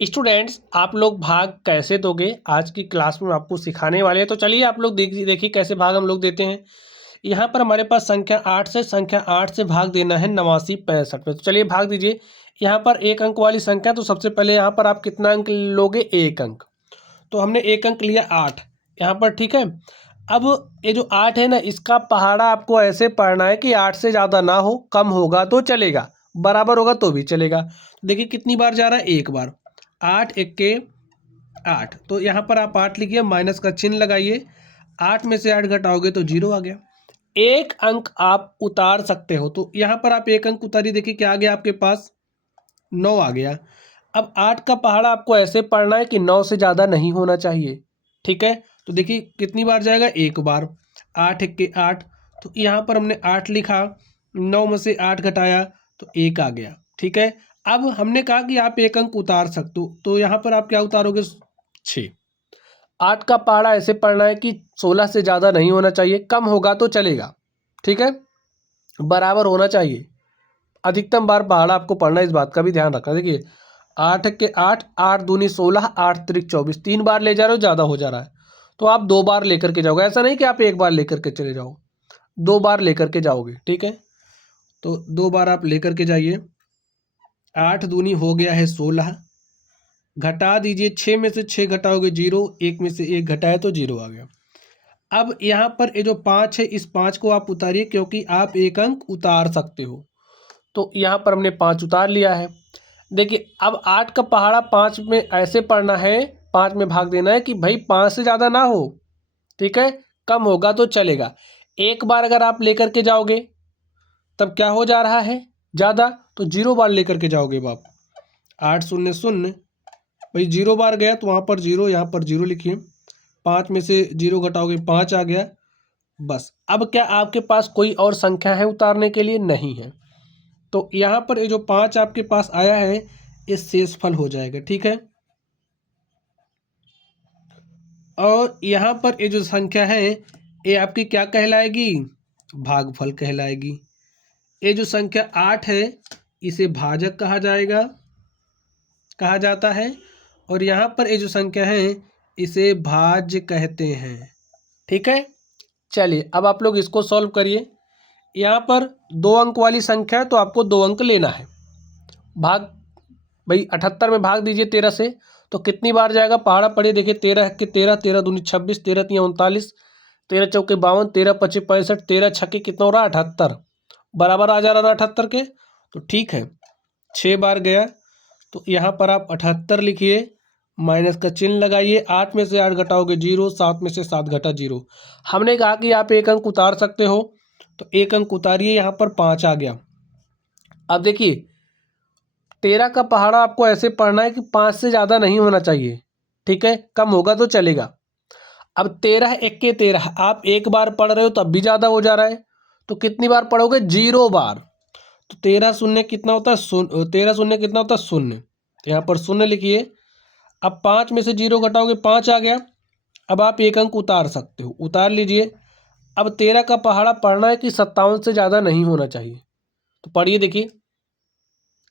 Students, आप लोग भाग कैसे दोगे आज की क्लास में आपको सिखाने वाले हैं। तो चलिए आप लोग देखिए कैसे भाग हम लोग देते हैं। यहाँ पर हमारे पास संख्या 8 से भाग देना है 89 65 में। तो चलिए भाग दीजिए। यहाँ पर एक अंक वाली संख्या, तो सबसे पहले यहाँ पर आप कितना अंक लोगे? एक अंक। तो हमने एक अंक लिया 8 यहाँ पर, ठीक है। अब ये जो 8 है ना, इसका पहाड़ा आपको ऐसे पढ़ना है कि 8 से ज़्यादा ना हो, कम होगा तो चलेगा, बराबर होगा तो भी चलेगा। देखिए कितनी बार जा रहा है? एक बार। 8 एके 8, तो यहाँ पर आप 8 लिखिए, माइनस का चिन्ह लगाइए। 8 में से 8 घटाओगे तो 0 आ गया। एक अंक आप उतार सकते हो, तो यहाँ पर आप एक अंक उतारिए। देखिए क्या आ गया आपके पास? 9 आ गया। अब 8 का पहाड़ा आपको ऐसे पढ़ना है कि 9 से ज़्यादा नहीं होना चाहिए, ठीक है। तो देखिए कितनी बार जाएगा? एक बार। 8 एके 8, तो यहाँ पर हमने 8 लिखा, 9 में से 8 घटाया तो 1 आ गया, ठीक है। अब हमने कहा कि आप एक अंक उतार सकते हो, तो यहाँ पर आप क्या उतारोगे? 6। 8 का पहाड़ा ऐसे पढ़ना है कि 16 से ज़्यादा नहीं होना चाहिए, कम होगा तो चलेगा, ठीक है, बराबर होना चाहिए। अधिकतम बार पहाड़ा आपको पढ़ना है, इस बात का भी ध्यान रखना। देखिए 8 के 8, 8 दूनी 16, 8 त्रिक 24, 3 बार ले जा रहे हो, ज़्यादा हो जा रहा है, तो आप 2 बार लेकर के जाओगे। ऐसा नहीं कि आप एक बार लेकर के चले जाओ, 2 बार लेकर के जाओगे, ठीक है। तो 2 बार आप लेकर के जाइए। 8 दूनी हो गया है 16, घटा दीजिए। 6 में से 6 घटाओगे 0, 1 में से 1 घटाए तो 0 आ गया। अब यहाँ पर ये जो 5 है, इस 5 को आप उतारिए, क्योंकि आप एक अंक उतार सकते हो। तो यहाँ पर हमने 5 उतार लिया है। देखिए अब 8 का पहाड़ा 5 में ऐसे पढ़ना है, 5 में भाग देना है कि भाई 5 से ज़्यादा ना हो, ठीक है, कम होगा तो चलेगा। एक बार अगर आप लेकर के जाओगे तब क्या हो जा रहा है? ज़्यादा, तो 0 बार लेकर के जाओगे आप। 8 शून्य शून्य, भाई 0 बार गया तो वहाँ पर 0, यहाँ पर 0 लिखिए। 5 में से 0 घटाओगे 5 आ गया, बस। अब क्या आपके पास कोई और संख्या है उतारने के लिए? नहीं है। तो यहाँ पर ये जो 5 आपके पास आया है, ये शेषफल हो जाएगा, ठीक है। और यहाँ पर ये जो संख्या है, ये आपकी क्या कहलाएगी? भागफल कहलाएगी। ये जो संख्या 8 है, इसे भाजक कहा जाता है। और यहाँ पर ये जो संख्या है, इसे भाज्य कहते हैं, ठीक है। चलिए अब आप लोग इसको सॉल्व करिए। यहाँ पर 2 अंक वाली संख्या है, तो आपको 2 अंक लेना है। भाग, भाई 78 में भाग दीजिए 13 से, तो कितनी बार जाएगा? पहाड़ा पढ़िए। देखिए 13 के 13, 13 दूनी 26, 13 तिया 39, 13 चौके 52, 13 पचे 65, 13 छक्के कितना हो रहा है? 78, बराबर आ जा रहा है 78 के। तो ठीक है, 6 बार गया, तो यहाँ पर आप 78 लिखिए, माइनस का चिन्ह लगाइए। 8 में से 8 घटाओगे 0, 7 में से 7 घटा 0। हमने कहा कि आप एक अंक उतार सकते हो, तो एक अंक उतारिए। यहाँ पर 5 आ गया। अब देखिए 13 का पहाड़ा आपको ऐसे पढ़ना है कि 5 से ज़्यादा नहीं होना चाहिए, ठीक है, कम होगा तो चलेगा। अब 13 एके 13, आप एक बार पढ़ रहे हो तब भी ज़्यादा हो जा रहा है, तो कितनी बार पढ़ोगे? 0 बार। तो 13 शून्य कितना होता है? 13 शून्य कितना होता है? 0। तो यहाँ पर 0 लिखिए। अब 5 में से 0 घटाओगे 5 आ गया। अब आप एक अंक उतार सकते हो, उतार लीजिए। अब 13 का पहाड़ा पढ़ना है कि 57 से ज़्यादा नहीं होना चाहिए, तो पढ़िए। देखिए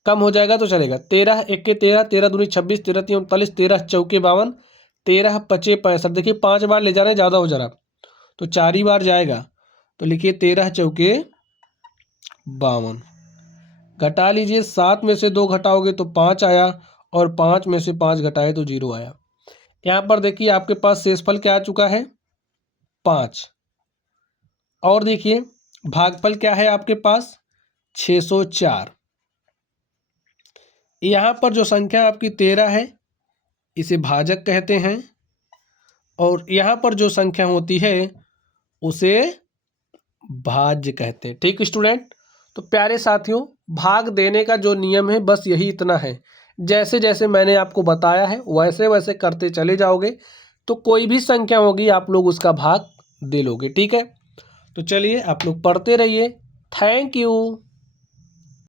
कम हो जाएगा तो चलेगा। 13 एके 13, 13 दूनी 26, 13 तिया 39, 13 चौके 52, 13 पचे 65। देखिए 5 बार ले जा रहे हैं, ज़्यादा हो जा रहा, तो 4 ही बार जाएगा। तो लिखिए 13 चौके 52। घटा लीजिए। 7 में से 2 घटाओगे तो 5 आया, और 5 में से 5 घटाए तो 0 आया। यहाँ पर देखिए आपके पास शेषफल क्या आ चुका है? 5। और देखिए भागफल क्या है आपके पास? 604। यहाँ पर जो संख्या आपकी 13 है, इसे भाजक कहते हैं, और यहाँ पर जो संख्या होती है उसे भाज्य कहते हैं, ठीक स्टूडेंट। तो प्यारे साथियों, भाग देने का जो नियम है बस यही इतना है। जैसे जैसे मैंने आपको बताया है वैसे वैसे करते चले जाओगे, तो कोई भी संख्या होगी आप लोग उसका भाग दे लोगे, ठीक है। तो चलिए आप लोग पढ़ते रहिए। Thank you.